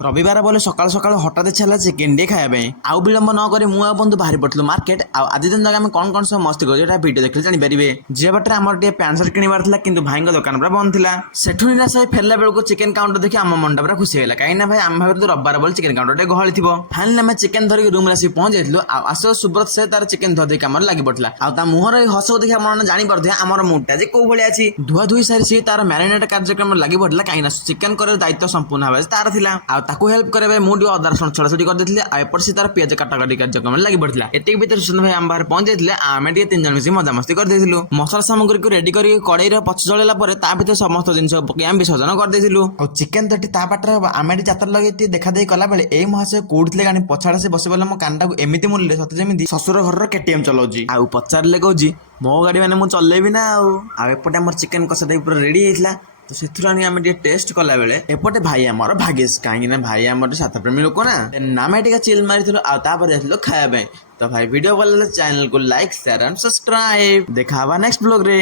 रविवार बोले सकाल सकाल हठात इच्छा है चिकेन डे खाया आउ विलंब न करी मुझे बंधु बाहरी पड़ू मार्केट आज दिन तक आम कौन कौन सब मस्ती कर वीडियो देखले जानीपारे जे बाटे आम पैंट सर्ट किणवार कि भाई दुकान पूरा बंद था सेठू निराश फेरला बेलू चिकेन काउंटर देखिए आम मन पूरा खुशी है कहीं भाई आम भाई रविवार बोले चिकेन काउंटर गहली थी फाइनली आम चिकेन धरिक रूम आसी पहुंच जाइलु आस सुब्रत से तार चिकेन धोई कम लगी पड़ा आ मुहर हस देखिए आप जापे आम मुडा जे कौ भाई अच्छी धुआ धुई सारी सी तार मैरिनेट कार्यक्रम लगी पड़ा कहीं चिकेन कर दायित्व संपूर्ण भाव तार था हेल्प करे मुझे अदा रसुण छड़ाछड़ी करदे एपट से तार पिज काटाकाटी कार्यक्रम लगी पड़ा एति भर सुशांत भाई आम बाहर पहुंच जाते आम तीन जन मिसी मजामस्ती करदे मसला सामग्री को रेडी कर कड़े पछ चलला भर समस्त जिन पकई आम विसर्जन करदे चिकेन तटी ता पाटर आम जात्रा लगे देखा दे कला बेले ए महाशय कौटी गाड़ी पछाड़े से बस मो कानटा को एमती मुड़े सत जमी शशुर घर केटीएम चलाऊँगी आउ पचारे कौची मो गाड़ी मैंने मुझे चलेबी ना आउटे आम चिकेन कषा पूरा रेडी होता तो से आम टेस्ट कला बेले एपटे भाई आमर भागेश कहीं भाई आम सात प्रेमी लोक ना आम टे चिल मारी आते खाया तो भाई वीडियो भल चैनल को लाइक शेयर एंड सब्सक्राइब देखा नेक्स्ट ब्लॉग रे।